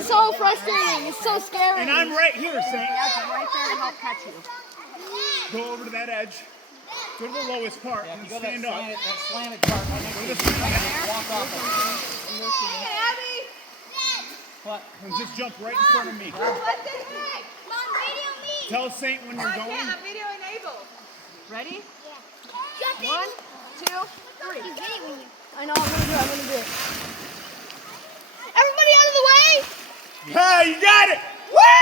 is so frustrating. It's so scary. And I'm right here, Saint. I'm right there to help catch you. Go over to that edge. Go to the lowest part and You go stand that up. slanted part right next to you. Walk off of Hey, Abby! What? And just jump right in front of me. What the heck? Tell Saint when you're going. I'm video enabled. Ready? Yeah. 1, 2, 3. I know, I'm gonna do it. Everybody out of the way! Yeah, you got it! Woo!